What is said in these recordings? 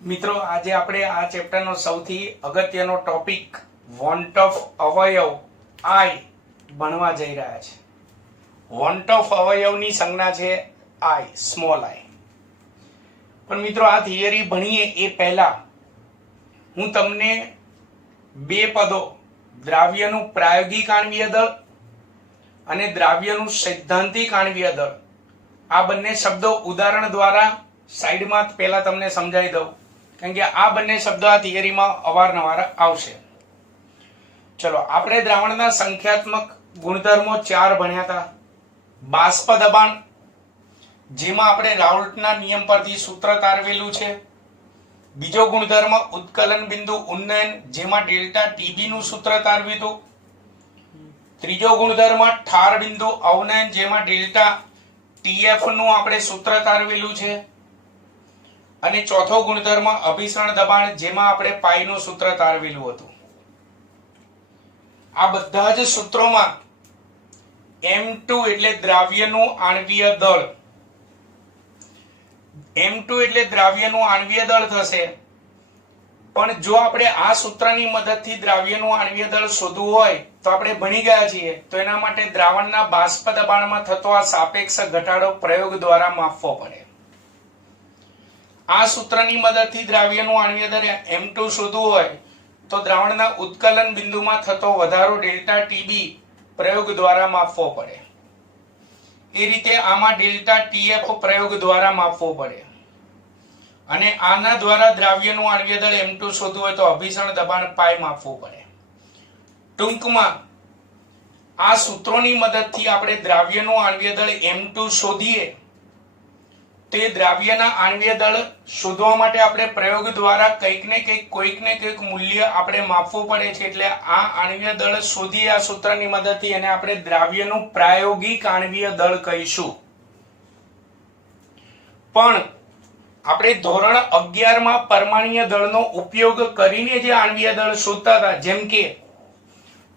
મિત્રો આજે આપણે આ ચેપ્ટરનો સૌથી અગત્યનો ટોપિક વોન્ટ ઓફ અવયવ આઈ ભણવા જઈ રહ્યા છે. વોન્ટ ઓફ અવયવની સંજ્ઞા છે આઈ, સ્મોલ આઈ. પણ મિત્રો આ થિયરી ભણીએ એ પહેલા હું તમને બે પદો, દ્રાવ્યનું પ્રાયોગિક આણ્વીય દળ અને દ્રાવ્યનું સૈદ્ધાંતિક આણ્વીય દળ, આ બંને શબ્દો ઉદાહરણ દ્વારા સાઈડમાં પહેલા તમને સમજાવી દઉં, કારણ કે આ બંને શબ્દો આ થિયરીમાં અવારનવાર આવશે. ચલો, આપણે દ્રાવણના સંખ્યાત્મક ગુણધર્મો 4 ભણ્યા હતા. બાષ્પ દબાણ, જેમાં આપણે રાઉલ્ટના નિયમ પરથી સૂત્ર તારવેલું છે. બીજો ગુણધર્મ ઉત્કલન બિંદુ ઉન્નયન, જેમાં ડેલ્ટા ટીબી નું સૂત્ર તારવ્યું હતું. ત્રીજો ગુણધર્મ ઠાર બિંદુ અવનયન, જેમાં ડેલ્ટા ટીએફ નું આપણે સૂત્ર તારવેલું છે. અને ચોથો ગુણધર્મ અભિસરણ દબાણ, જેમાં આપણે પાઈ નું સૂત્ર તારવેલું હતું. આ બધા જ સૂત્રોમાં M2 એટલે દ્રાવ્યનું આણ્વીય દળ, M2 એટલે દ્રાવ્યનું આણ્વીય દળ થશે. પણ જો આપણે આ સૂત્રની મદદથી દ્રાવ્યનું આણ્વીય દળ શોધવું હોય તો આપણે ભણી ગયા છીએ, તો એના માટે દ્રાવણના બાષ્પ દબાણમાં થતો આ સાપેક્ષ ઘટાડો પ્રયોગ દ્વારા માપવો પડે. આ સૂત્રની મદદથી દ્રાવ્યનું આણ્વીય દળ M2 શોધવું હોય તો દ્રાવણના ઉત્કલન બિંદુમાં થતો વધારો ડેલ્ટા ટીબી પ્રયોગ દ્વારા માપવો પડે. એ રીતે આમાં ડેલ્ટા ટીએફ પ્રયોગ દ્વારા માપવો પડે. અને આના દ્વારા દ્રાવ્યનું આણ્વીય દળ M2 શોધવું હોય તો અભિસરણ દબાણ પાઈ માપવું પડે. ટૂંકમાં આ સૂત્રોની મદદથી આપણે દ્રાવ્યનું આણ્વીય દળ M2 શોધીએ તે દ્રાવ્યના આણ્વીય દળ શોધવા માટે આપણે પ્રયોગ દ્વારા કોઈક ને કંઈક મૂલ્ય આપણે માપવું પડે છે. એટલે આ આણ્વીય દળ શોધીએ આ સૂત્રની મદદથી, એને આપણે દ્રાવ્યનું પ્રાયોગિક આણ્વીય દળ કહીશું. પણ આપણે ધોરણ 11 માં પરમાણ્વીય દળનો ઉપયોગ કરીને જે આણ્વીય દળ શોધતા હતા, જેમ કે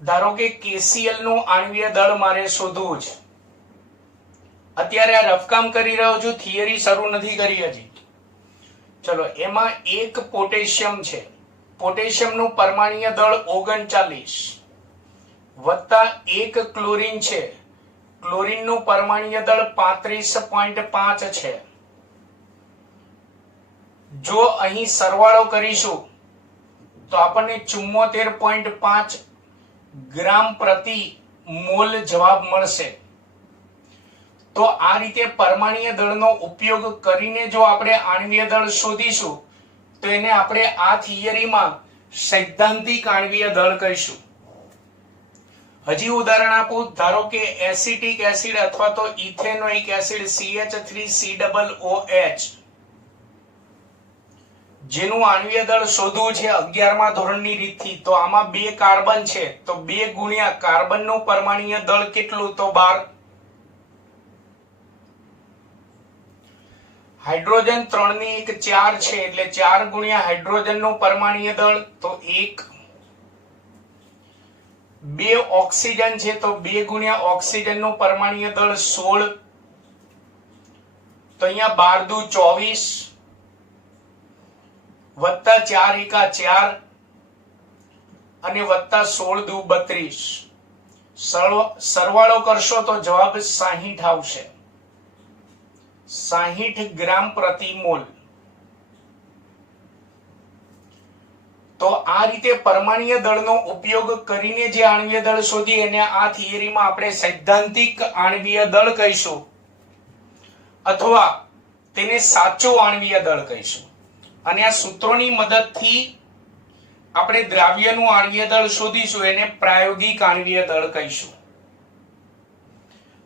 ધારો કે KCl નું આણ્વીય દળ મારે શોધવું છે. અત્યારે આ રફકામ કરી રહ્યો છું, થિયરી શરૂ નથી કરી હજી. ચલો, એમાં એક પોટેશિયમ છે, પોટેશિયમનું પરમાણ્વીય દળ 39 વત્તા એક ક્લોરીન છે, ક્લોરીનનું પરમાણ્વીય દળ 35.5 છે. જો અહીં સરવાળો કરીશું તો આપણને 74.5 ગ્રામ પ્રતિ મોલ જવાબ મળશે. તો આ રીતે પરમાણ્વીય દળનો ઉપયોગ કરીને જો આપણે આણ્વીય દળ શોધીશું તો એને આપણે આ થિયરીમાં સૈદ્ધાંતિક આણ્વીય દળ કહીશું. હજી ઉદાહરણ આપું, ધારો કે એસિટિક એસિડ અથવા તો ઇથેનોઇક એસિડ CH3COOH, જેનું આણ્વીય દળ શોધવું છે 11મા ધોરણની રીતથી, તો આમાં 2 કાર્બન છે, તો 2 ગુણ્યા કાર્બનનું પરમાણ્વીય દળ કેટલું, તો 12. હાઇડ્રોજન 3 ની એક 4 છે, એટલે 4 ગુણ્યા હાઇડ્રોજનનું પરમાણ્વીય દળ તો 1. 2 ઓક્સિજન છે, તો 2 ગુણ્યા ઓક્સિજનનું પરમાણ્વીય દળ 16. તો અહીંયા 12 દુ 24 વત્તા 4 એકા 4 અને વત્તા 16 દુ 32. સરવાળો કરશો તો જવાબ 60 આવશે. 60 ગ્રામ પ્રતિ મોલ. તો આ રીતે પરમાણ્વીય દળનો ઉપયોગ કરીને જે આણ્વીય દળ શોધી એને આ થિયરીમાં આપણે સૈદ્ધાંતિક આણ્વીય દળ કહીશું, અથવા તેને સાચો આણ્વીય દળ કહીશું. અને આ સૂત્રોની મદદથી આપણે દ્રાવ્યનું આણ્વીય દળ શોધીશું, એને પ્રાયોગિક આણ્વીય દળ કહીશું.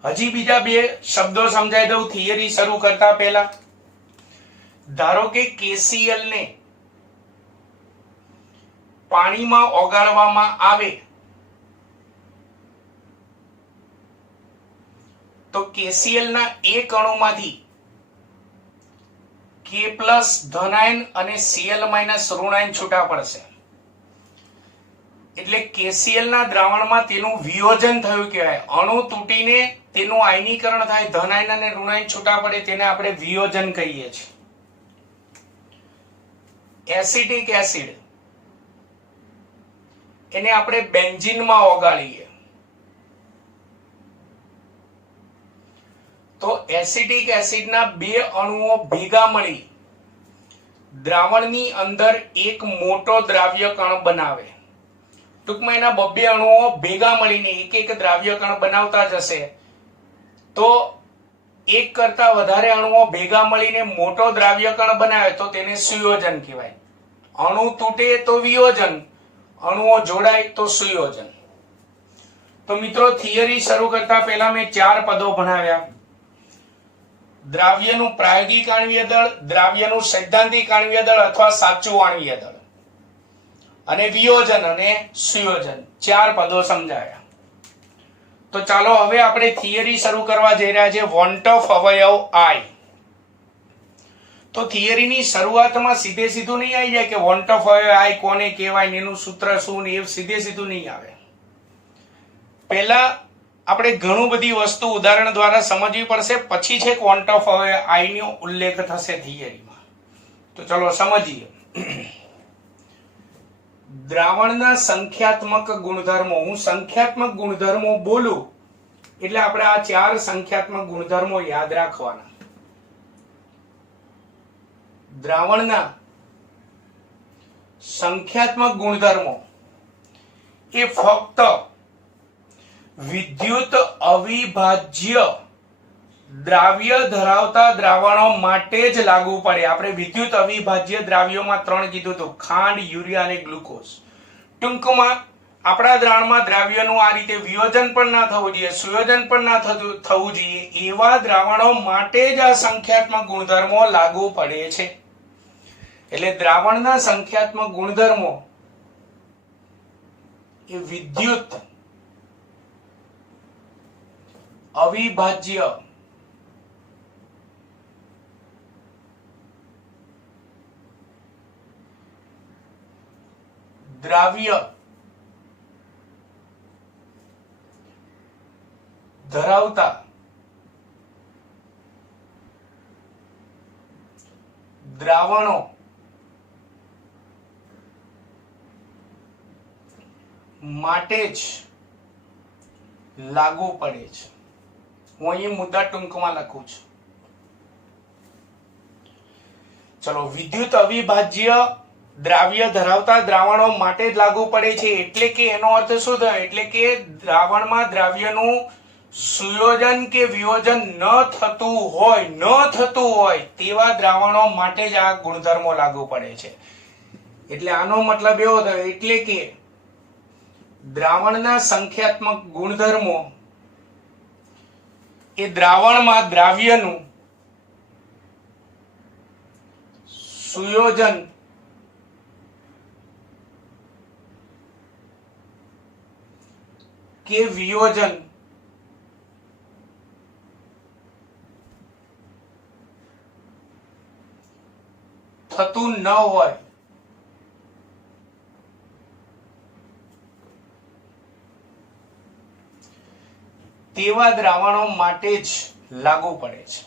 હજી બીજા 2 શબ્દો સમજાવી દઉં થિયરી શરૂ કરતા પહેલા. ધારો કે KCl ને પાણીમાં ઓગાળવામાં આવે તો KCl ના એક અણુમાંથી K+ ધનાયન અને Cl- ઋણાયન છૂટા પડશે. એટલે KCl ના દ્રાવણમાં તેનું વિયોજન થયું કહેવાય. અણુ તૂટીને તેનું આયનીકરણ થાય, ધનાયન અને ઋણાયન છૂટા પડે, તેને આપણે વિયોજન કહીએ છીએ. એસિટિક એસિડ એને આપણે બેન્ઝીનમાં ઓગાળીએ તો એસિટિક એસિડના બે અણુઓ ભેગા મળી દ્રાવણની અંદર એક મોટો દ્રાવ્ય કણ બનાવે. ટૂંકમાં એના બબ્બે અણુઓ ભેગા મળીને એક એક દ્રાવ્ય કણ બનાવતા જશે તો એક કરતા વધારે અણુઓ ભેગા મળીને મોટો દ્રાવ્ય કણ બનાવે તો તેને સુયોજન કહેવાય. અણુ તૂટે તો વિયોજન, અણુઓ જોડાય તો સુયોજન. તો મિત્રો થિયરી શરૂ કરતા પહેલા મેં 4 પદો ભણાવ્યા. દ્રાવ્યનું પ્રાયોગિક આણ્વીય દળ, દ્રાવ્યનું સૈદ્ધાંતિક આણ્વીય દળ અથવા સાચું આણ્વીય દળ, અને વિયોજન અને સુયોજન. 4 પદો સમજાયા. તો ચાલો હવે આપણે થિયરી શરૂ કરવા જઈ રહ્યા છે. વોન્ટ ઓફ અવયવ આઈ. તો થિયરીની શરૂઆતમાં સીધે સીધું નહીં આવી જાય કે વોન્ટ ઓફ અવયવ આઈ કોને કહેવાય ને એનું સૂત્ર શું ને એ સીધે સીધું નહીં આવે. પહેલા આપણે ઘણું બધી વસ્તુ ઉદાહરણ દ્વારા સમજવી પડશે, પછી છે વોન્ટ ઓફ અવયવ આઈ નો ઉલ્લેખ થશે થિયરીમાં. તો ચલો સમજીએ. દ્રાવણના સંખ્યાત્મક ગુણધર્મો. હું સંખ્યાત્મક ગુણધર્મો બોલું એટલે આપણે આ 4 સંખ્યાત્મક ગુણધર્મો યાદ રાખવાના. દ્રાવણના સંખ્યાત્મક ગુણધર્મો એ ફક્ત વિદ્યુત અવિભાજ્ય દ્રાવ્ય ધરાવતા દ્રાવણો માટે જ લાગુ પડે. આપણે વિદ્યુત અવિભાજ્ય દ્રાવ્યોમાં 3 કીધું હતું: ખાંડ, યુરિયા અને ગ્લુકોઝ. ટૂંકમાં આપણા દ્રાવણમાં દ્રાવ્યનું આ રીતે વિયોજન પણ ના થવું જોઈએ, સુયોજન પણ ના થવું જોઈએ, એવા દ્રાવણો માટે જ આ સંખ્યાત્મક ગુણધર્મો લાગુ પડે છે. એટલે દ્રાવણના સંખ્યાત્મક ગુણધર્મો એ વિદ્યુત અવિભાજ્ય દ્રાવ્ય ધરાવતા દ્રાવણો માટે જ લાગુ પડે છે. હું અહીં મુદ્દા ટૂંકમાં લખું છું. ચલો, વિદ્યુત અવિભાજ્ય દ્રાવ્ય ધરાવતા દ્રાવણો માટે જ લાગુ પડે છે એટલે કે એનો અર્થ શું થયો? એટલે કે દ્રાવણમાં દ્રાવ્યનું સુયોજન કે વિયોજન ન થતું હોય તેવા દ્રાવણો માટે જ આ ગુણધર્મો લાગુ પડે છે. એટલે આનો મતલબ એવો થયો એટલે કે દ્રાવણના સંખ્યાત્મક ગુણધર્મો એ દ્રાવણમાં દ્રાવ્યનું સુયોજન કે વિયોજન થતું ન હોય તેવા દ્રાવણો માટે જ લાગુ પડે છે.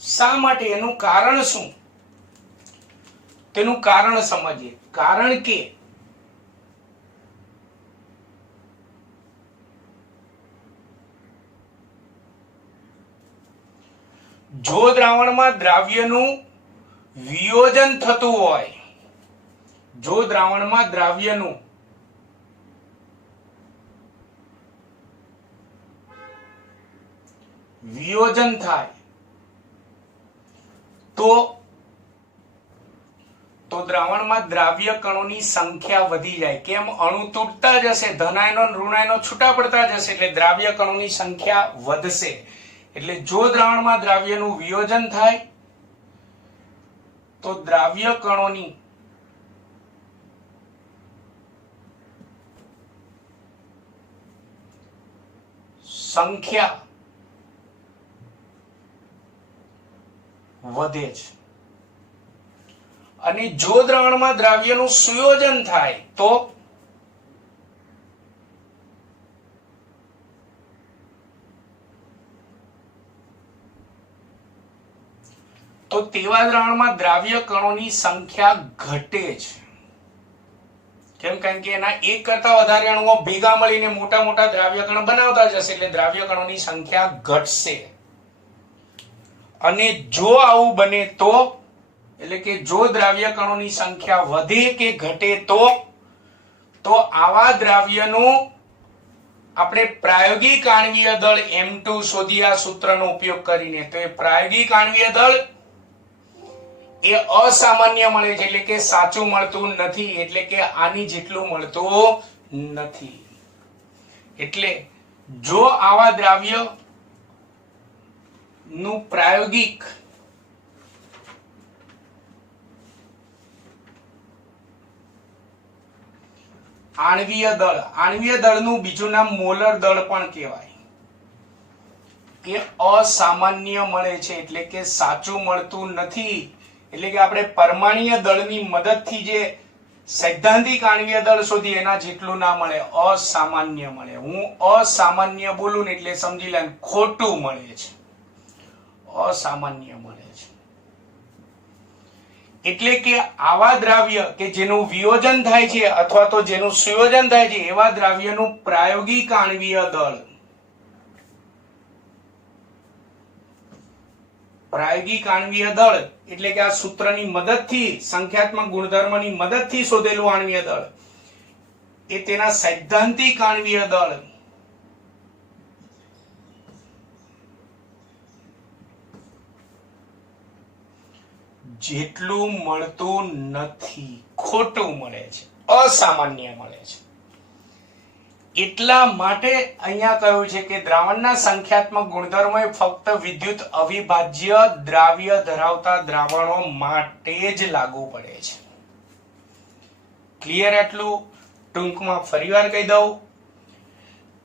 શા માટે? એનું કારણ શું? તેનું કારણ સમજીએ. કારણ કે જો દ્રાવણમાં દ્રાવ્યનું વિયોજન થતું હોય, જો દ્રાવણમાં દ્રાવ્યનું વિયોજન થાય તો દ્રાવણમાં દ્રાવ્ય કણોની સંખ્યા વધી જાય. કેમ? અણુ તૂટતા જશે, ધનાયનો ઋણાયનો છૂટા પડતા જશે એટલે દ્રાવ્ય કણોની સંખ્યા વધશે. એટલે જો દ્રાવણમાં દ્રાવ્યનું વિયોજન થાય તો દ્રાવ્ય કણોની સંખ્યા વધે છે. અને જો દ્રાવણમાં દ્રાવ્યનું સુયોજન થાય તો તો તેવા દ્રાવણમાં દ્રાવ્ય કણોની સંખ્યા ઘટે છે. કેમ? કારણ કે એના એક કરતા વધારે અણુઓ ભેગા મળીને મોટા મોટા દ્રાવ્ય કણ બનાવતા જશે એટલે દ્રાવ્ય કણોની સંખ્યા ઘટશે. અને જો આવું બને તો એટલે કે જો દ્રાવ્ય કણોની સંખ્યા વધે કે ઘટે તો આવા દ્રાવ્યનું આપણે પ્રાયોગિક આણ્વીય દળ M2 શોધી આ સૂત્રનો ઉપયોગ કરીને. તો એ પ્રાયોગિક આણ્વીય દળ એ અસામાન્ય મળે છે એટલે કે સાચું મળતું નથી, એટલે કે આની જેટલું મળતું નથી. એટલે જો આવા દ્રાવ્ય નું પ્રાયોગિક આણ્વીય દળનું બીજું નામ મોલર દળ પણ કહેવાય, એ અસામાન્ય મળે છે એટલે કે સાચું મળતું નથી. એટલે કે આપણે પરમાણ્વીય દળની મદદથી જે સૈદ્ધાંતિક આણ્વીય દળ શોધી એના જેટલું ના મળે, અસામાન્ય મળે. હું અસામાન્ય બોલું ને એટલે સમજી લે ખોટું મળે છે, અસામાન્ય મળે છે. એટલે કે આવા દ્રાવ્ય કે જેનું વિયોજન થાય છે અથવા તો જેનું સુયોજન થાય છે એવા દ્રાવ્યનું પ્રાયોગિક આણ્વીય દળ, પ્રાયોગિક આણ્વીય દળ એટલે કે આ સૂત્રની મદદથી સંખ્યાત્મક ગુણધર્મની મદદથી શોધેલું આણ્વીય દળ એ તેના સૈદ્ધાંતિક આણ્વીય દળ જેટલું મળતું નથી, ખોટું મળે છે, અસામાન્ય મળે છે. એટલા માટે અહીંયા કહ્યું છે કે દ્રાવણના સંખ્યાત્મક ગુણધર્મો ફક્ત વિદ્યુત અવિભાજ્ય દ્રાવ્ય ધરાવતા દ્રાવણો માટે જ લાગુ પડે છે. ક્લિયર? એટલું ટૂંકમાં ફરીવાર કહી દઉં.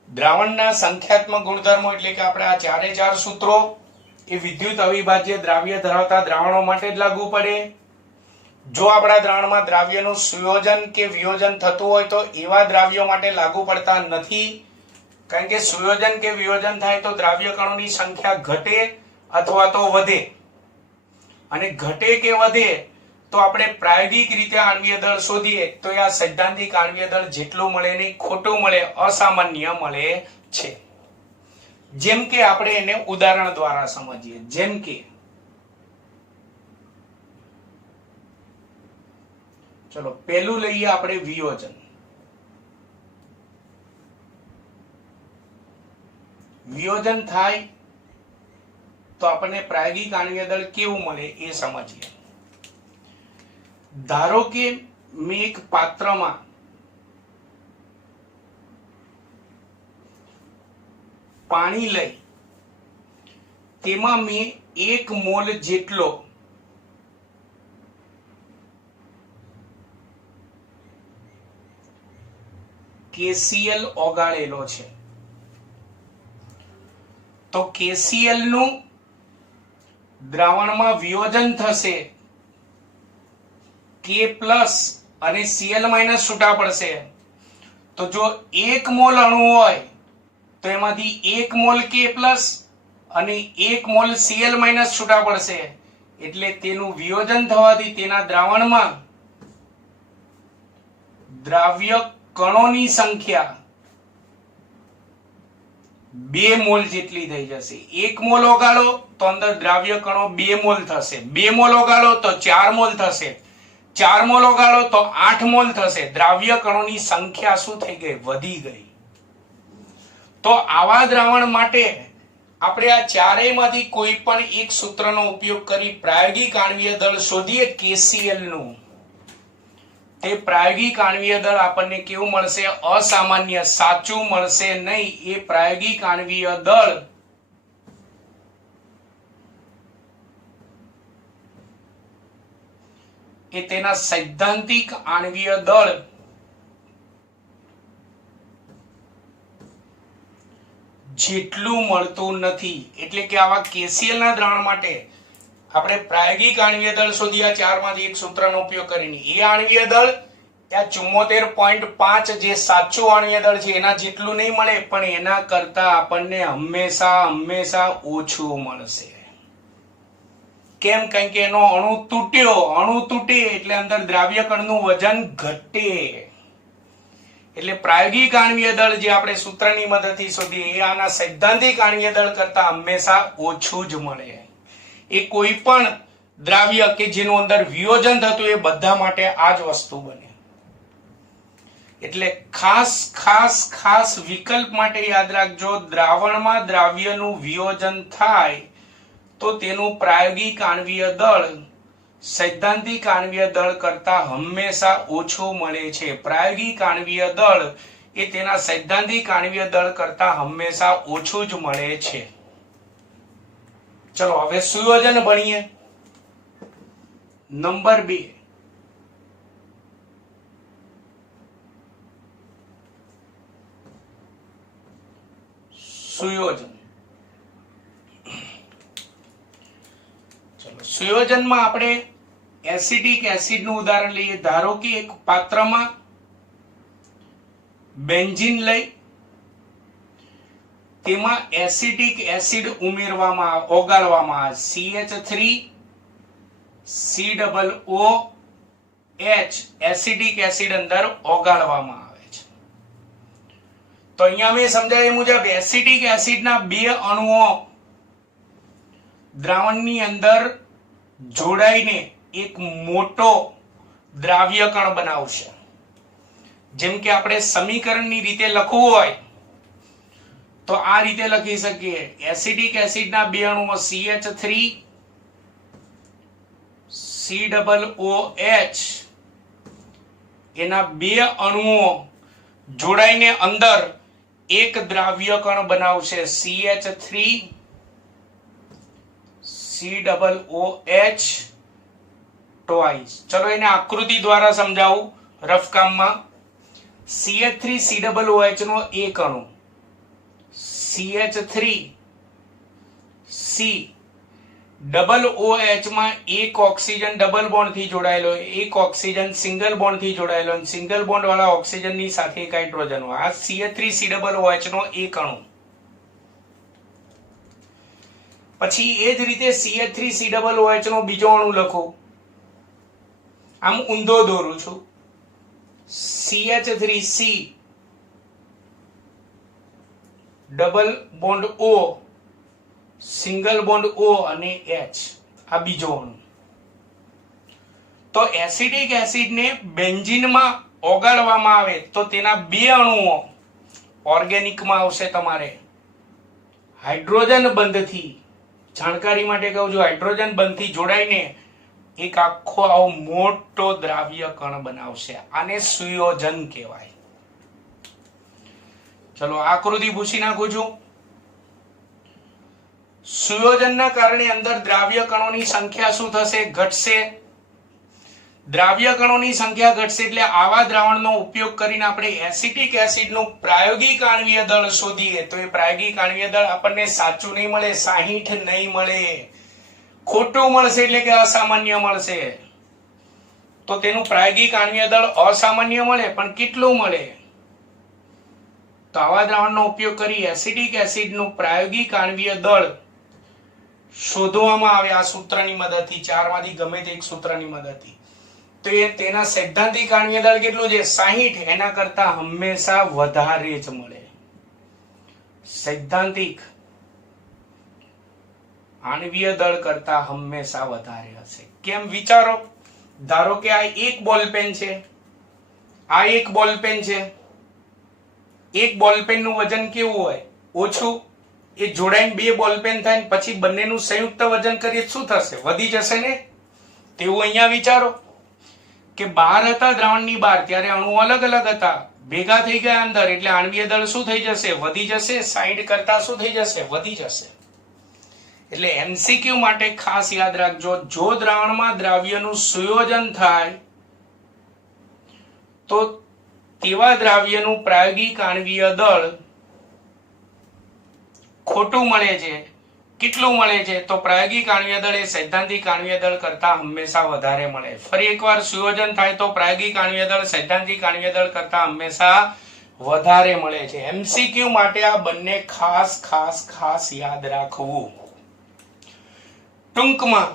દ્રાવણના સંખ્યાત્મક ગુણધર્મો એટલે કે આપણે આ ચારે ચાર સૂત્રો એ વિદ્યુત અવિભાજ્ય દ્રાવ્ય ધરાવતા દ્રાવણો માટે જ લાગુ પડે. જો આપણા દ્રાવણમાં દ્રાવ્યનું સુયોજન કે વિયોજન થતું હોય તો એવા દ્રાવ્યો માટે લાગુ પડતા નથી, કારણ કે સુયોજન કે વિયોજન થાય તો દ્રાવ્ય કણોની સંખ્યા ઘટે અથવા તો વધે, અને ઘટે કે વધે તો આપણે પ્રાયોગિક રીતે આણ્વીય દળ શોધીએ તો આ સૈદ્ધાંતિક આણ્વીય દળ જેટલું મળે નહીં, ખોટું મળે, અસામાન્ય મળે છે. જેમ કે આપણે એને ઉદાહરણ દ્વારા સમજીએ. જેમ કે ચલો પહેલું લઈએ આપણે વિયોજન. વિયોજન થાય તો આપણને પ્રાયોગિક આણ્વીય દળ કેવું મળે એ સમજીએ. ધારો કે મેં એક પાત્રમાં પાણી લઈ તેમાં મેં 1 મોલ જેટલો KCl ઓગાળેલો છે. તો KCl નું દ્રાવણમાં વિયોજન થશે, K+ અને Cl- છૂટા પડશે. તો જો 1 મોલ અણુ હોય તો એમાંથી 1 મોલ K+ અને 1 મોલ Cl- છૂટા પડશે, એટલે તેનું વિયોજન થવાથી તેના દ્રાવણમાં દ્રાવ્ય કણોની સંખ્યા 2 મોલ જેટલી થઈ જશે. 1 મોલ ઓગાળો તો અંદર દ્રાવ્ય કણો 2 મોલ થશે, 2 મોલ ઓગાળો તો 4 મોલ થશે, 4 મોલ ઓગાળો તો 8 મોલ થશે. દ્રાવ્ય કણોની સંખ્યા શું થઈ ગઈ? વધી ગઈ. તો આવા દ્રાવણ માટે આપણે આ ચારેયમાંથી કોઈ પણ એક સૂત્રનો ઉપયોગ કરી પ્રાયોગિક આણ્વીય દળ શોધીએ KCl નું, તે પ્રાયોગિક આણ્વીય દળ આપણને કેવું મળશે? અસામાન્ય, સાચું મળશે નહીં. એ પ્રાયોગિક આણ્વીય દળ એ તેના સૈદ્ધાંતિક આણ્વીય દળ જેટલું મળતું નથી. એટલે કે આવા KCl ના દ્રાવણ માટે આપણે પ્રાયોગિક આણ્વીય દળ શોધ્યા ચારમાંથી એક સૂત્રનો ઉપયોગ કરીને. એ આણ્વીય દળ ત્યાં 74.5 જે સાચું આણ્વીય દળ છે એના જેટલું નહીં મળે, પણ એના કરતા આપણને હંમેશા ઓછું મળશે. કેમ? કારણ કે એનો અણુ તૂટ્યો, અણુ તૂટે એટલે અંદર દ્રાવ્ય કણનું વજન ઘટે. એટલે પ્રાયોગિક આણ્વીય દળ જે આપણે સૂત્રની મદદથી શોધીએ એ આના સૈદ્ધાંતિક આણ્વીય દળ કરતા હંમેશા ઓછું જ મળે. એ કોઈ પણ દ્રાવ્ય કે જેનું અંદર વિયોજન થતું એ બધા માટે આ જ વસ્તુ બને. એટલે ખાસ ખાસ ખાસ વિકલ્પ માટે યાદ રાખજો, દ્રાવણમાં દ્રાવ્યનું વિયોજન થાય તો તેનું પ્રાયોગિક આણ્વીય દળ સૈદ્ધાંતિક આણ્વીય દળ કરતા હંમેશા ઓછું મળે છે. પ્રાયોગિક આણ્વીય દળ એ તેના સૈદ્ધાંતિક આણ્વીય દળ કરતા હંમેશા ઓછું જ મળે છે. ચલો હવે સુયોજન ભણીએ. નંબર 2, સુયોજન. ચલો સુયોજનમાં આપણે એસિડિક એસિડનું ઉદાહરણ લઈએ. ધારો કે એક પાત્રમાં બેન્ઝીન લઈ તેમાં એસિડિક એસિડ ઉમેરવામાં ઓગાળવામાં આવે. CH3COOH એસિડિક એસિડ અંદર ઓગાળવામાં આવે છે. તો અહીંયા મેં સમજાવ્યા મુજબ એસિડિક એસિડના બે અણુઓ દ્રાવણની અંદર જોડાઈને એક મોટો દ્રાવ્ય કણ બનાવશે. જેમ કે આપણે સમીકરણની રીતે લખવું હોય તો આ રીતે લખી શકીએ. એસિડિક એસિડના બે અણુઓ CH3COOH એના બે અણુઓ જોડાઈને અંદર એક દ્રાવ્ય કણ બનાવશે CH3COOH twice. ચલો એને આકૃતિ દ્વારા સમજાવું રફ કામમાં. CH3COOH નો એક અણુ CH3COOH માં એક ઓક્સિજન ડબલ બોન્ડ થી જોડાયેલો, એક ઓક્સિજન સિંગલ બોન્ડ થી જોડાયેલો, અને સિંગલ બોન્ડ વાળા ઓક્સિજન ની સાથે એક હાઇડ્રોજન હોય. આ CH3COOH નો એક અણુ. પછી એ જ રીતે CH3COOH નો બીજો અણુ લખો. આમ ઊંધો દોરું છું. CH3C double bond O single bond O અને H આ બીજો અણુ. તો એસિડિક એસિડને બેન્ઝીનમાં ઓગાળવામાં આવે તો તેના બે અણુઓ ઓર્ગેનિકમાં આવશે તમારે હાઇડ્રોજન બંધથી. જાણકારી માટે કહું છું, હાઇડ્રોજન બંધથી જોડાઈને એક આખો આવો મોટો દ્રાવ્ય કણ બનાવશે. આને સુયોજન કહેવાય. ચલો આકૃતિ પૂછી નાખું છું. સુયોજનના કારણે અંદર દ્રાવ્ય કણોની સંખ્યા શું થશે? ઘટશે. દ્રાવ્ય કણોની સંખ્યા ઘટશે એટલે આવા દ્રાવણનો ઉપયોગ કરીને આપણે એસિટિક એસિડનું પ્રાયોગિક આણ્વીય દળ શોધીએ તો એ પ્રાયોગિક આણ્વીય દળ આપણને સાચું નહીં મળે, 60 નહીં મળે, ખોટું મળશે એટલે કે અસામાન્ય મળશે. તો તેનું પ્રાયોગિક આણ્વીય દળ અસામાન્ય મળે, પણ કેટલું મળે? તો આવા દ્રાવણનો ઉપયોગ કરી એસિડિક એસિડનું પ્રાયોગિક આણ્વીય દળ શોધવામાં આવે આ સૂત્રની મદદથી. ચારમાંથી ગમે તે એક સૂત્રની મદદથી. તો એ તેના સૈદ્ધાંતિક આણ્વીય દળ કેટલું છે? 60. એના કરતા હંમેશા વધારે જ મળે. સૈદ્ધાંતિક આણ્વીય દળ કરતા હંમેશા વધારે હશે. કેમ વિચારો. ધારો કે આ એક બોલપેન છે, આ એક બોલપેન છે. એક બોલપેન નું વજન કેવું હોય? ઓછું. એ જોડાઈને બે બોલપેન થાય પછી બંનેનું સંયુક્ત વજન કરીએ શું થશે? વધી જશે ને. તેવું અહીંયા વિચારો કે બહાર હતા દ્રાવણની બહાર ત્યારે અણુ અલગ અલગ હતા, ભેગા થઈ ગયા અંદર એટલે આણ્વીય દળ શું થઈ જશે? વધી જશે. 60 કરતા શું થઈ જશે? વધી જશે. એટલે MCQ માટે ખાસ યાદ રાખજો, જો દ્રાવણમાં દ્રાવ્યનું સુયોજન થાય તો તેવા દ્રાવ્યનું પ્રાયોગિક આણ્વીય દળ ખોટું મળે છે. કેટલું મળે છે? તો પ્રાયોગિક આણ્વીય દળ એ સૈદ્ધાંતિક આણ્વીય દળ કરતા હંમેશા વધારે મળે. ફરી એકવાર સુયોજન થાય તો પ્રાયોગિક આણ્વીય દળ સૈદ્ધાંતિક આણ્વીય દળ કરતા હંમેશા વધારે મળે છે. MCQ માટે આ બંને ખાસ ખાસ ખાસ યાદ રાખવું. ટૂંકમાં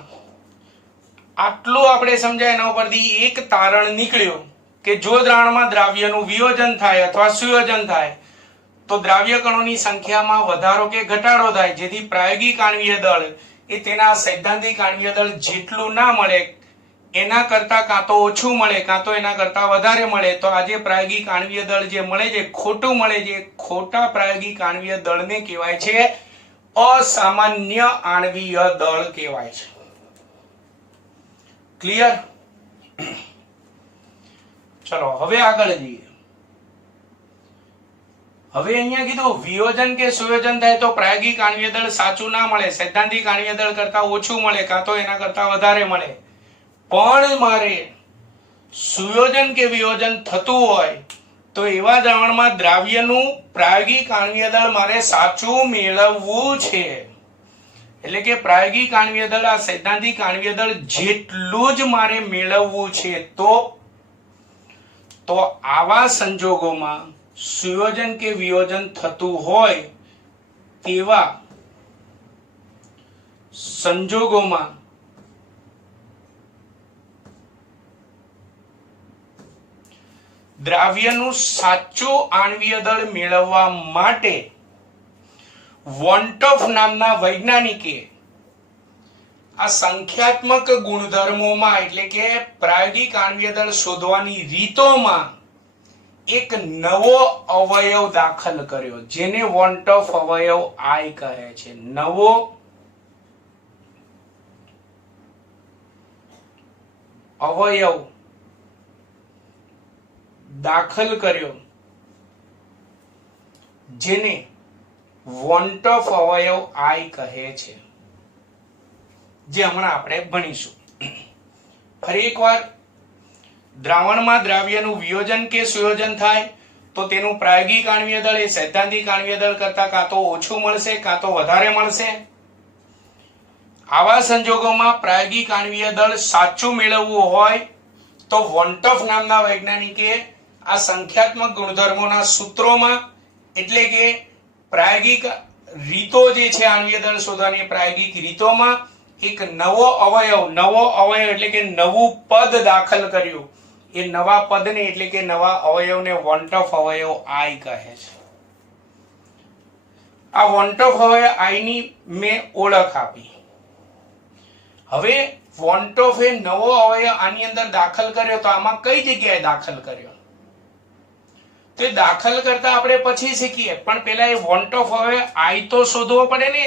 આટલું આપણે સમજાય એના ઉપરથી એક તારણ નીકળ્યું કે જો દ્રાવણમાં દ્રાવ્યનું વિયોજન થાય અથવા સુયોજન થાય તો દ્રાવ્ય કણોની સંખ્યામાં વધારો કે ઘટાડો થાય, જેથી પ્રાયોગિક આણ્વીય દળ એ તેના સૈદ્ધાંતિક આણ્વીય દળ જેટલું ના મળે એના કરતા કાં તો ઓછું મળે કાં તો એના કરતા વધારે મળે. તો આજે પ્રાયોગિક આણ્વીય દળ જે મળે છે ખોટું મળે છે, ખોટા પ્રાયોગિક આણ્વીય દળને કહેવાય છે અસામાન્ય આણ્વીય દળ કહેવાય છે. ક્લિયર? ચલો હવે આગળ જઈએ. હવે અહીંયા કીધું વિયોજન કે સુયોજન થાય તો પ્રાયોગિક આણ્વીય દળ સાચું ના મળે, સૈદ્ધાંતિક આણ્વીય દળ કરતા ઓછું મળે કાં તો એના કરતા વધારે મળે. પણ મારે સુયોજન કે વિયોજન થતું હોય તો એવા દ્રાવણમાં દ્રાવ્યનું પ્રાયોગિક આણ્વીય દળ મારે સાચું મેળવવું છે. એટલે કે પ્રાયોગિક આણ્વીય દળ આ સૈદ્ધાંતિક આણ્વીય દળ જેટલું જ મારે મેળવવું છે. તો આવા સંજોગોમાં સુયોજન કે વિયોજન થતું હોય તેવા સંજોગોમાં દ્રાવ્યનું સાચું આણ્વીય દળ મેળવવા માટે વોન્ટોફ નામના વૈજ્ઞાનિકે આ સંખ્યાત્મક ગુણધર્મોમાં એટલે કે પ્રાયોગિક આણ્વીય દળ શોધવાની રીતોમાં એક નવો અવયવ દાખલ કર્યો જેને વોન્ટોફ અવયવ I કહે છે. નવો અવયવ દાખલ કર્યો જેને વોન્ટોફ અવયવ I કહે છે, જે હમણાં આપણે ભણીશું. ફરી એકવાર, દ્રાવણમાં દ્રાવ્યનું વિયોજન કે સુયોજન થાય તો તેનું પ્રાયોગિક આણ્વીય દળ એ સૈદ્ધાંતિક આણ્વીય દળ કરતા કાં તો ઓછું મળશે કાં તો વધારે મળશે. આવા સંજોગોમાં પ્રાયોગિક આણ્વીય દળ સાચું મેળવવું હોય તો વોન્ટોફ નામના વૈજ્ઞાનિકે આ સંખ્યાત્મક ગુણધર્મોના સૂત્રોમાં એટલે કે પ્રાયોગિક રીતો જે છે આણ્વીય દળ શોધવાની પ્રાયોગિક રીતોમાં એક નવો અવયવ એટલે કે નવું પદ દાખલ કર્યું. એ નવા પદને એટલે કે નવા અવયવને વોન્ટોફ અવયવ I કહે છે. આ વોન્ટોફ અવયવ I ની મેં ઓળખ આપી. હવે વોન્ટોફ એ નવો અવયવ આની અંદર દાખલ કર્યો તો આમાં કઈ જગ્યાએ દાખલ કર્યો તો દાખલ કરતા આપણે પછી શીખીએ, પણ પેલા એ વોન્ટોફ અવયવ I તો શોધવો પડે ને.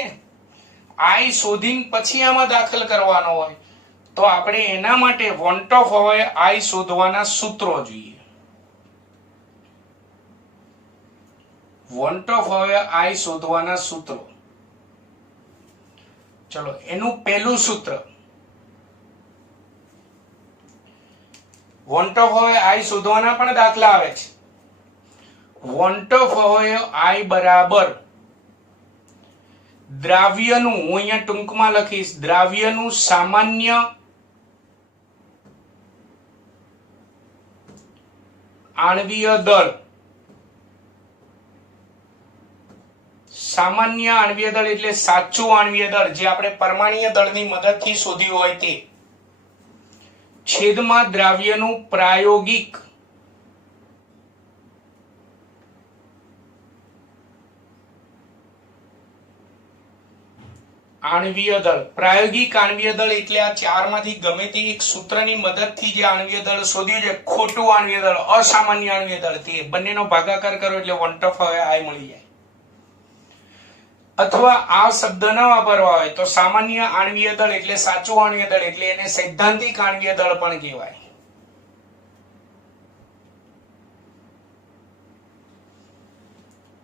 I શોધીને પછી આમાં દાખલ કરવાનો હોય તો આપણે એના માટે વોન્ટોફ અવયવ I શોધવાના સૂત્રો જોઈએ. વોન્ટોફ અવયવ I શોધવાના સૂત્રો. ચલો, એનું પહેલું સૂત્ર વોન્ટોફ અવયવ I શોધવાના પણ દાખલા આવે છે. વોન્ટોફ અવયવ I બરાબર દ્રાવ્યનું, હું અહીંયા ટૂંકમાં લખીશ, દ્રાવ્યનું સામાન્ય આણ્વીય દળ. સામાન્ય આણ્વીય દળ એટલે સાચું આણ્વીય દળ જે આપણે પરમાણ્વીય દળની મદદથી શોધ્યું હોય તે, છેદમાં દ્રાવ્યનું પ્રાયોગિક આણ્વીય દળ. પ્રાયોગિક આણ્વીય દળ એટલે આ ચારમાંથી ગમે તે એક સૂત્રની મદદથી જે આણ્વીય દળ શોધ્યું છે, ખોટું આણ્વીય દળ, અસામાન્ય આણ્વીય દળ, તે બંનેનો ભાગાકાર કરો એટલે વોન્ટોફ અવયવ I મળી જાય. અથવા આ શબ્દ ન વાપરવા હોય તો સામાન્ય આણ્વીય દળ એટલે સાચું આણ્વીય દળ એટલે એને સૈદ્ધાંતિક આણ્વીય દળ પણ કહેવાય.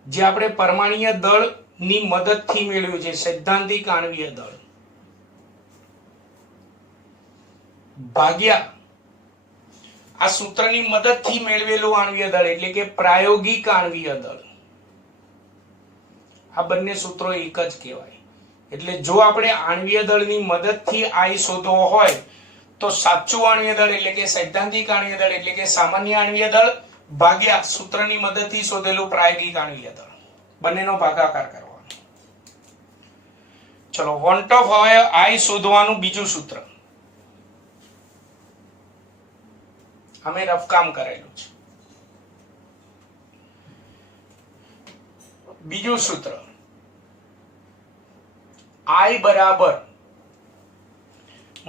જે આપણે પરમાણ્વીય દળ ની મદદથી મેળવ્યું છે, સૈદ્ધાંતિક આણ્વીય દળ ભાગ્યા આ સૂત્રની મદદથી મેળવેલું આણ્વીય દળ એટલે કે પ્રાયોગિક આણ્વીય દળ. આ બંને સૂત્રો એક જ કહેવાય. એટલે જો આપણે આણ્વીય દળની મદદથી I શોધવો હોય તો સાચું આણ્વીય દળ એટલે કે સૈદ્ધાંતિક આણ્વીય દળ એટલે કે સામાન્ય આણ્વીય દળ ભાગ્યા સૂત્રની મદદથી શોધેલું પ્રાયોગિક આણ્વીય દળ, બંનેનો ભાગાકાર કરવાનો. ચલો, વોન્ટોફ અવયવ I શોધવાનું બીજું સૂત્ર. અમે રફકામ કરેલું છે. બીજું સૂત્ર I બરાબર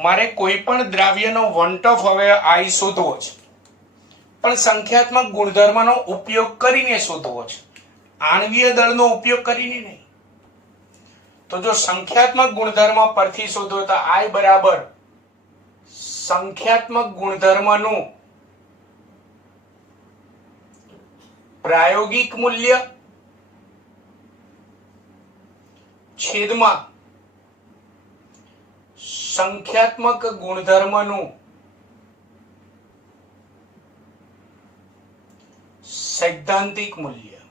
મારે કોઈ પણ દ્રાવ્યનો વોન્ટ ઓફ અવયવ I શોધવો છે, પણ સંખ્યાત્મક ગુણધર્મનો ઉપયોગ કરીને શોધવો છે, આણ્વીય દળનો ઉપયોગ કરીને નહીં. તો જો સંખ્યાત્મક ગુણધર્મ પરથી શોધો તો I બરાબર સંખ્યાત્મક ગુણધર્મનું પ્રાયોગિક મૂલ્ય છેદમાં સંખ્યાત્મક ગુણધર્મનું સૈદ્ધાંતિક મૂલ્ય.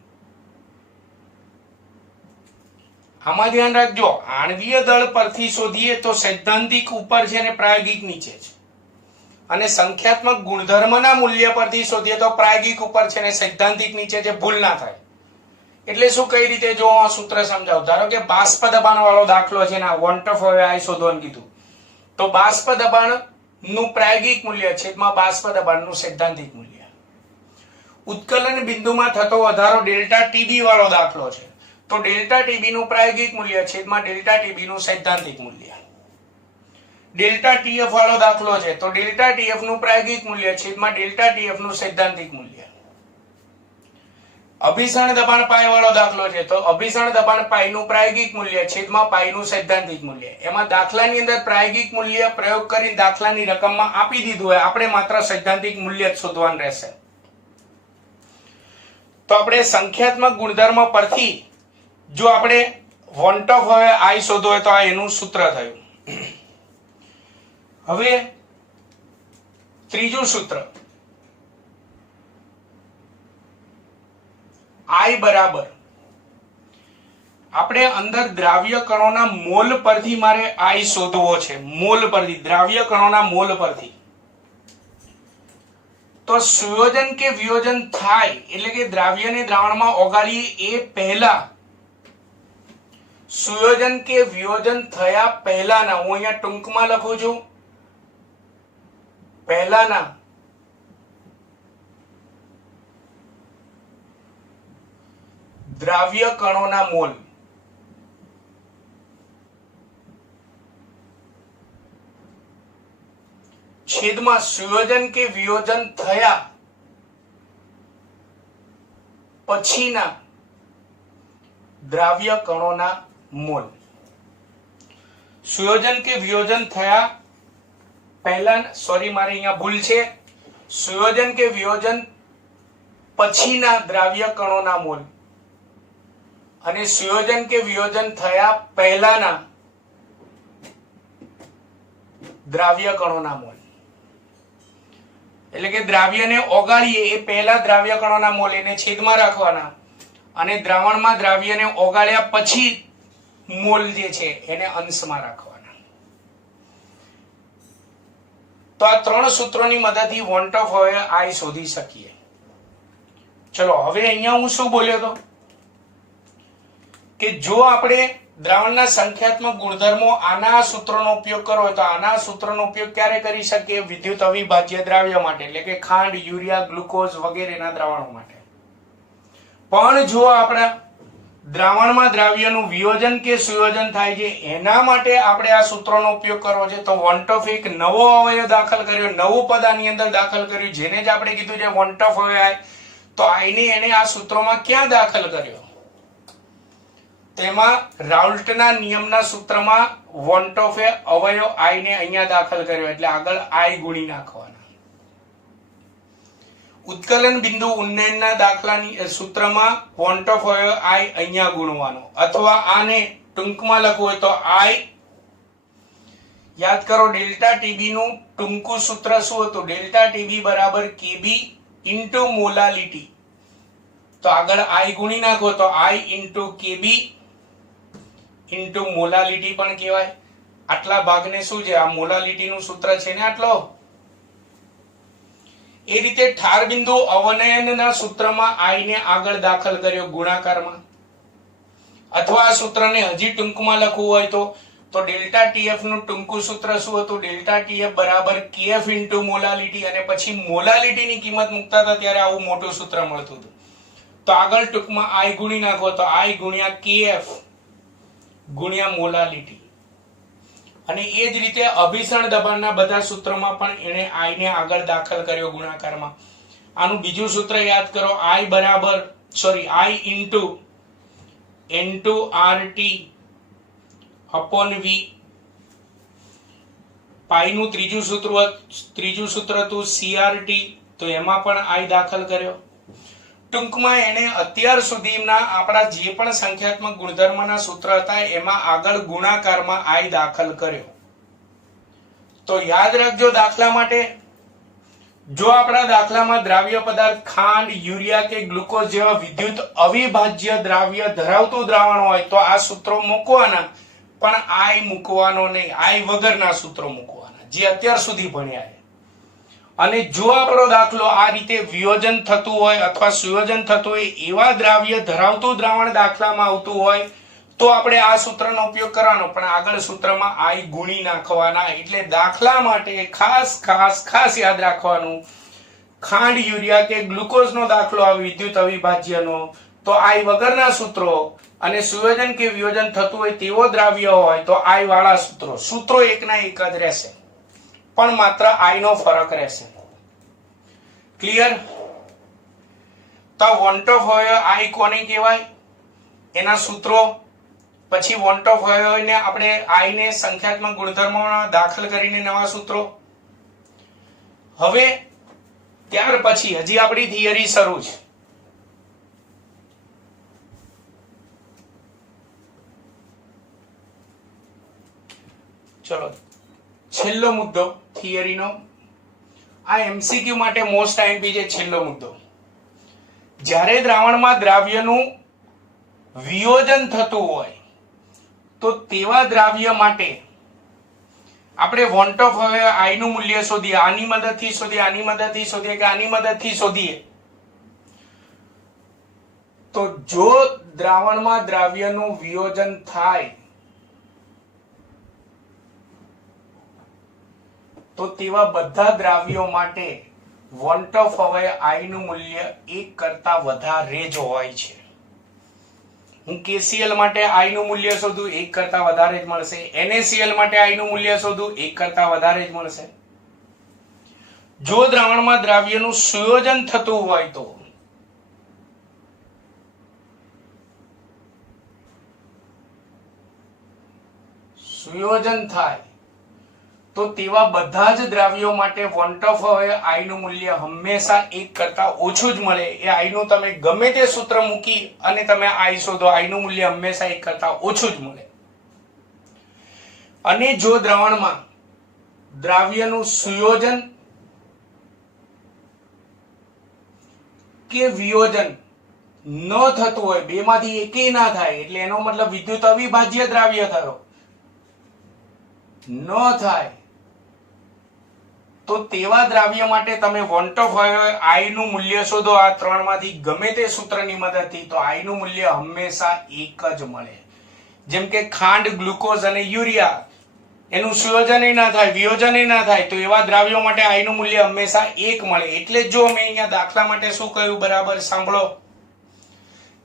આમાં ધ્યાન રાખજો, આણ્વીય દળ પરથી શોધીએ તો સૈદ્ધાંતિક ઉપર છે અને પ્રાયોગિક નીચે છે, અને સંખ્યાત્મક ગુણધર્મના મૂલ્ય પરથી શોધીએ તો પ્રાયોગિક ઉપર છે અને સૈદ્ધાંતિક નીચે છે. ભૂલ ના થાય. એટલે શું, કઈ રીતે જો આ સૂત્ર સમજાવું. ધારો કે બાષ્પ દબાણ વાળો દાખલો છે ને વોન્ટ ઓફ અવયવ I શોધવાનું કીધું, તો બાષ્પ દબાણ નું પ્રાયોગિક મૂલ્ય છેદમાં બાષ્પ દબાણનું સૈદ્ધાંતિક મૂલ્ય. ઉત્કલન બિંદુમાં થતો વધારો ડેલ્ટા ટીબી વાળો દાખલો છે, તો ડેલ્ટા ટીબી નું પ્રાયોગિક મૂલ્ય છેદમાં ડેલ્ટા ટીબી નું સૈદ્ધાંતિક મૂલ્ય. ડેલ્ટા ટીએફ વાળો દાખલો છે, તો ડેલ્ટા ટીએફ નું પ્રાયોગિક મૂલ્ય છેદમાં ડેલ્ટા ટીએફ નું સૈદ્ધાંતિક મૂલ્ય. અભિસરણ દબાણ પાઈ વાળો દાખલો છે, તો અભિસરણ દબાણ પાઈ નું પ્રાયોગિક મૂલ્ય છેદમાં પાઈ નું સૈદ્ધાંતિક મૂલ્ય. એમાં દાખલાની અંદર પ્રાયોગિક મૂલ્ય પ્રયોગ કરી દાખલાની રકમમાં આપી દીધું હોય, આપણે માત્ર સૈદ્ધાંતિક મૂલ્ય જ શોધવાનું રહેશે. તો આપણે સંખ્યાત્મક ગુણધર્મ પરથી જો આપણે વોન્ટ ઓફ અવયવ I શોધવો હોય તો આ એનું સૂત્ર થયું. હવે ત્રીજું સૂત્ર I બરાબર આપણે અંદર દ્રાવ્ય કણોના મોલ પરથી મારે I શોધવો છે. મોલ પરથી, દ્રાવ્ય કણોના મોલ પરથી. તો સુયોજન કે વિયોજન થાય એટલે કે દ્રાવ્યને દ્રાવણમાં ઓગાળીએ એ પહેલા, સુયોજન કે વિયોજન થયા પહેલાના, હું અહીંયા ટૂંકમાં લખું છું, પહેલાના દ્રાવ્ય કણોના મોલ છેદમાં સુયોજન કે વિયોજન થયા પછીના દ્રાવ્ય કણોના મોલ. સુયોજન કે વિયોજન થયા પહેલા, સોરી મારે અહીંયા ભૂલ છે, સુયોજન કે વિયોજન પછીના દ્રાવ્ય કણોના મોલ અને સુયોજન કે વિયોજન થયા પહેલાના દ્રાવ્ય કણોના મોલ. એટલે કે દ્રાવ્યને ઓગાળીએ એ પહેલા દ્રાવ્ય કણોના મોલ એને છેદમાં રાખવાના, અને દ્રાવણમાં દ્રાવ્યને ઓગાળ્યા પછી મોલ જે છે એને અંશમાં રાખવાના. તો આ ત્રણ સૂત્રોની મદદથી વોન્ટ ઓફ અવયવ I શોધી શકીએ. ચલો હવે અહીંયા હું શું બોલ્યો હતો કે જો આપણે દ્રાવણના સંખ્યાત્મક ગુણધર્મો આના સૂત્રનો ઉપયોગ કરવો હોય તો આના સૂત્રનો ઉપયોગ ક્યારે કરી શકીએ? વિદ્યુત અવિભાજ્ય દ્રાવ્ય માટે, એટલે કે ખાંડ, યુરિયા, ગ્લુકોઝ વગેરેના દ્રાવણો માટે. પણ જો આપણા દ્રાવણમાં દ્રાવ્યનું વિયોજન કે સુયોજન થાય છે એના માટે આપણે આ સૂત્રનો ઉપયોગ કરવો છે, તો વોન્ટ ઓફ એક નવો અવયવ દાખલ કર્યો, નવું પદ આની અંદર દાખલ કર્યું, જેને જ આપણે કીધું છે વોન્ટ ઓફ અવયવ. તો આને એને આ સૂત્રોમાં ક્યાં દાખલ કર્યો? તેમાં રાઉલ્ટના નિયમના સૂત્રમાં વોન્ટ ઓફ અવયવ I ને અહીંયા દાખલ કર્યો, એટલે આગળ I ગુણી નાખવાના. ઉત્કલન બિંદુ ઉન્નયનના દાખલાની સૂત્રમાં વોન્ટ ઓફ અવયવ I અહીંયા ગુણવાનો, અથવા આને ટૂંકમાં લખવું હોય તો I, યાદ કરો ડેલ્ટા ટીબી નું ટૂંકું સૂત્ર શું હતું? ડેલ્ટા ટીબી બરાબર કેબી ઇન્ટુ મોલાલિટી. તો આગળ I ગુણી નાખો તો I ઇન્ટુ કેબી ઇન્ટુ મોલાલિટી પણ કહેવાય. આટલા ભાગને શું છે? આ મોલાલિટી નું સૂત્ર છે ને આટલો. એ રીતે ઠાર બિંદુ અવનયનના સૂત્રમાં I ને આગળ દાખલ કર્યો ગુણાકારમાં. અથવા આ સૂત્રને હજી ટૂંકમાં લખવું હોય તો તો ડેલ્ટા ટીએફ નું ટૂંકું સૂત્ર શું હતું? ડેલ્ટા ટીએફ બરાબર કેએફ ઇન્ટુ મોલાલિટી, અને પછી મોલાલિટી ની કિંમત મૂકતા હતા ત્યારે આવું મોટું સૂત્ર મળતું હતું. તો આગળ ટૂંકમાં આઈ ગુણી નાખો તો આઈ ગુણ્યા કેએફ ગુણ્યા મોલાલિટી. અને એ જ રીતે અભિસરણ દબાણના બધા સૂત્રોમાં પણ એને આઈ ને આગળ દાખલ કર્યો ગુણાકારમાં. આનું બીજું સૂત્ર યાદ કરો, આઈ બરાબર I into N2RT upon V. પાઈ નું ત્રીજું સૂત્ર હતું CRT, તો એમાં પણ આઈ દાખલ કર્યો. ટૂંકમાં એને અત્યાર સુધીના આપણા જે પણ સંખ્યાત્મક ગુણધર્મના સૂત્ર હતા એમાં આગળ ગુણાકારમાં આઈ દાખલ કર્યો. તો યાદ રાખજો દાખલા માટે, જો આપણા દાખલામાં દ્રાવ્ય પદાર્થ ખાંડ, યુરિયા કે ગ્લુકોઝ જેવા વિદ્યુત અવિભાજ્ય દ્રાવ્ય ધરાવતું દ્રાવણ હોય તો આ સૂત્રો મૂકવાના, પણ આઈ મૂકવાનો નહીં. આઈ વગરના સૂત્રો મૂકવાના જે અત્યાર સુધી ભણ્યા છે. અને જો આપણો દાખલો આ રીતે વિયોજન થતું હોય અથવા સુયોજન થતું હોય એવા દ્રાવ્ય ધરાવતું દ્રાવણ દાખલામાં આવતું હોય તો આપણે આ સૂત્રનો ઉપયોગ કરવાનો, પણ આગળ સૂત્રમાં આઈ ગુણી નાખવાના. એટલે દાખલા માટે ખાસ યાદ રાખવાનું, ખાંડ, યુરિયા કે ગ્લુકોઝનો દાખલો આવે વિદ્યુત અવિભાજ્યનો તો આઈ વગરના સૂત્રો, અને સુયોજન કે વિયોજન થતું હોય તેવો દ્રાવ્ય હોય તો આઈ વાળા સૂત્રો એકના એક જ રહેશે, પણ માત્ર આઈ નો ફરક રહેશે. ક્લિયર? તો વોન્ટ ઓફ આઈ કોને કહેવાય? એના સૂત્રો, પછી વોન્ટ ઓફ ને આપણે આઈ ને સંખ્યાત્મક ગુણધર્મોમાં દાખલ કરીને નવા સૂત્રો. હવે ત્યાર પછી હજી આપણી થિયરી શરૂ છે. ચલો છેલ્લો મુદ્દો થિયરીનો, આ એમસીક્યુ માટે મોસ્ટ આઈએમપી છે. છેલ્લો મુદ્દો, જ્યારે દ્રાવણમાં દ્રાવ્યનું વિયોજન થતું હોય તો તેવા દ્રાવ્ય માટે આપણે વોન્ટ ઓફ આઈ નું મૂલ્ય શોધીએ. આની મદદથી શોધીએ, આની મદદથી શોધીએ કે આની મદદથી શોધીએ. તો જો દ્રાવણમાં દ્રાવ્યનું વિયોજન થાય તો તેવા બધા દ્રાવ્યો માટે વોન્ટ ઓફ આઈ નું મૂલ્ય 1 કરતા વધારે જ હોય છે. હું KCl માટે આઈ નું મૂલ્ય શોધું 1 કરતા વધારે જ મળશે. NaCl માટે આઈ નું મૂલ્ય શોધું 1 કરતા વધારે જ મળશે. જો દ્રાવણમાં દ્રાવ્યનું સુયોજન થતું હોય તો સુયોજન થાય તો તેવા બધા જ દ્રાવ્યો માટે વોન્ટ ઓફ આઈ નું મૂલ્ય હંમેશા 1 કરતા ઓછું જ મળે. એ આઈ નું તમે ગમે તે સૂત્ર મૂકી અને તમે આઈ શોધો, આઈ નું મૂલ્ય હંમેશા 1 કરતા ઓછું જ મળે. અને જો દ્રાવણમાં દ્રાવ્યનું સુયોજન કે વિયોજન ન થતું હોય, બેમાંથી એકેય ના થાય, એટલે એનો મતલબ વિદ્યુત અવિભાજ્ય દ્રાવ્ય થયો, ન થાય તો તેવા દ્રાવ્ય માટે તમે વોન્ટ ઓફ આઈ નું મૂલ્ય શોધો આ ત્રણમાંથી ગમે તે સૂત્રની મદદથી, તો આઈ નું મૂલ્ય હંમેશા 1 જ મળે. જેમ કે ખાંડ, ગ્લુકોઝ અને યુરિયા એનું સુયોજન ના થાય, વિયોજન ના થાય, તો એવા દ્રાવ્યો માટે આઈ નું મૂલ્ય હંમેશા 1 મળે. એટલે જો મેં અહીંયા દાખલા માટે શું કહ્યું બરાબર સાંભળો,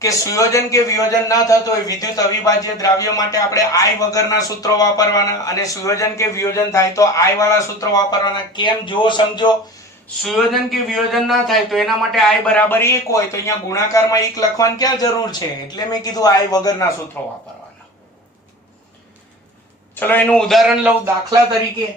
કે સુયોજન કે વિયોજન ના થતો હોય વિદ્યુત અવિભાજ્ય દ્રાવ્ય માટે આપણે આઈ વગરના સૂત્રો વાપરવાના, અને સુયોજન કે વિયોજન થાય તો આઈ વાળા સૂત્રો વાપરવાના. કેમ? જો સમજો, સુયોજન કે વિયોજન ના થાય તો એના માટે આઈ બરાબર 1 હોય તો અહીંયા ગુણાકારમાં 1 લખવાની ક્યાં જરૂર છે? એટલે મેં કીધું આઈ વગરના સૂત્રો વાપરવાના. ચલો એનું ઉદાહરણ લઉં. દાખલા તરીકે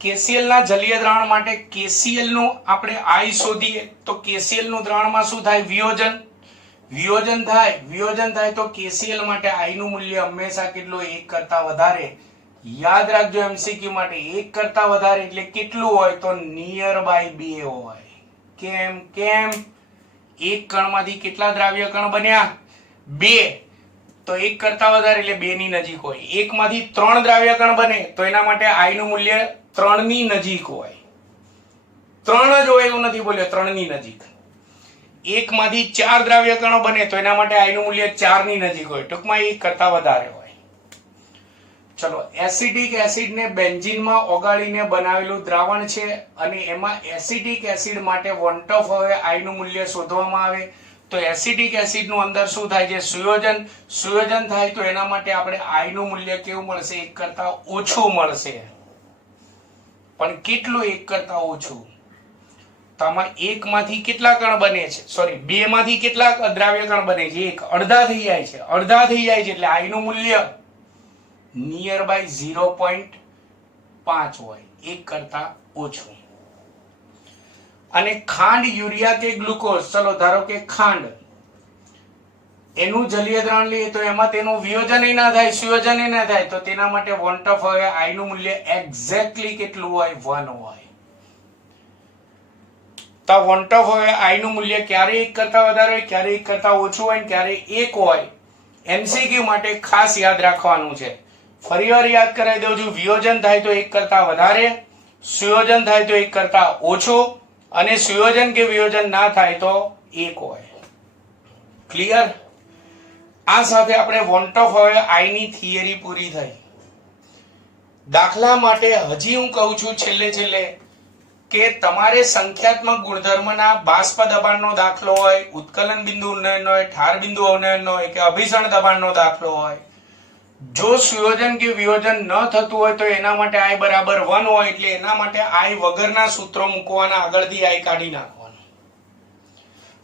KCl ના જલીય દ્રાવણ માટે KCl નું આપણે આઈ શોધીએ તો KCl નું દ્રાવણમાં શું થાય? વિયોજન થાય તો KCl માટે આઈ નું મૂલ્ય હંમેશા કેટલું? 1 કરતા વધારે. યાદ રાખજો એમસીક્યુ માટે 1 કરતા વધારે એટલે કેટલું હોય? તો નિયર બાય 2 હોય. કેમ? એક કણમાંથી કેટલા દ્રાવ્ય કણ બન્યા? 2. તો 1 કરતા વધારે એટલે 2 ની નજીક હોય. 1 માંથી 3 દ્રાવ્ય કણ બને તો એના માટે આઈ નું મૂલ્ય 3 ની નજીક હોય. 3 જ હોય એવું નથી બોલ્યો, 3 ની નજીક. 1 માંથી 4 દ્રાવ્ય કણો બને તો એના માટે આઈ નું મૂલ્ય 4 ની નજીક હોય, ટૂંકમાં 1 કરતા વધારે હોય. ચલો, એસિડિક એસિડ ને બેન્ઝીનમાં ઓગાળીને બનાવેલું દ્રાવણ છે અને એમાં એસિડિક એસિડ માટે 1/2 હવે આઈ નું મૂલ્ય શોધવામાં આવે તો એસિડિક એસિડ નું અંદર શું થાય છે? સુયોજન થાય તો એના માટે આપણે આઈ નું મૂલ્ય કેવું મળશે? 1 કરતા ઓછું મળશે. પણ કેટલું 1 કરતા ઓછું? તો આમાં 1 માંથી કેટલા કણ બને છે? સોરી, 2 માંથી કેટલા દ્રાવ્ય કણ બને છે? 1. અડધા થઈ જાય છે. અડધા થઈ જાય છે એટલે આઈ નું મૂલ્ય નિયર બાય 0.5 હોય, 1 કરતા ઓછું. અને ખાંડ, યુરિયા કે ગ્લુકોઝ, ચલો ધારો કે ખાંડ, એનું જલીય દ્રાવણ લઈએ તો એમાં તેનું વિયોજન ના થાય, સુયોજન ના થાય તો તેના માટે 1/2 હવે આઈ નું મૂલ્ય એક્ઝેક્ટલી કેટલું હોય? 1 હોય. તો 1/2 હવે આઈ નું મૂલ્ય ક્યારે 1 કરતા વધારે હોય, ક્યારે 1 કરતા ઓછું હોય, ક્યારે 1 હોય. એમસીક્યુ માટે ખાસ યાદ રાખવાનું છે. ફરીવાર યાદ કરાવી દઉં છું, વિયોજન થાય તો 1 કરતા વધારે, સુયોજન થાય તો 1 કરતા ઓછું, અને સુયોજન કે વિયોજન ના થાય તો 1 હોય. ક્લિયર? આ સાથે આપણે 1/2 હવે આઈ ની થિયરી પૂરી થઈ. દાખલા માટે હજી હું કહું છું છેલ્લે કે તમારે સંખ્યાત્મક ગુણધર્મના બાષ્પ દબાણનો દાખલો હોય, ઉત્કલન બિંદુ ઉન્નયન હોય, ઠાર બિંદુ અવનયન હોય કે અભિસરણ દબાણનો દાખલો હોય, જો સુયોજન કે વિયોજન ન થતું હોય તો એના માટે આઈ બરાબર 1 હોય એટલે એના માટે આઈ વગરના સૂત્રો મૂકવાના, આગળથી આઈ કાઢી નાખવાનું.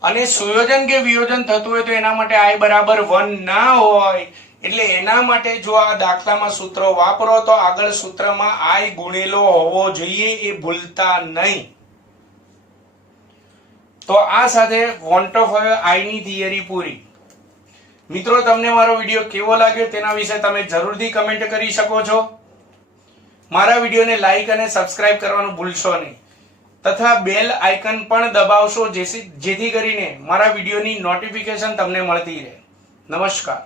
અને સુયોજન કે વિયોજન થતું હોય તો એના માટે આઈ બરાબર 1 ના હોય એટલે એના માટે જો આ દાખલામાં સૂત્રો વાપરો તો આગળ સૂત્રમાં આઈ ગુણેલો હોવો જોઈએ, એ ભૂલતા નહીં. તો આ સાથે 1/2 હવે આઈ ની થિયરી પૂરી. મિત્રો, તમને મારો વિડીયો કેવો લાગ્યો તેના વિશે તમે જરૂરથી કમેન્ટ કરી શકો છો. મારા વિડીયોને લાઈક અને સબસ્ક્રાઇબ કરવાનું ભૂલશો નહીં તથા બેલ આઇકન પણ દબાવશો જેથી કરીને મારા વિડીયોની નોટિફિકેશન તમને મળતી રહે. નમસ્કાર.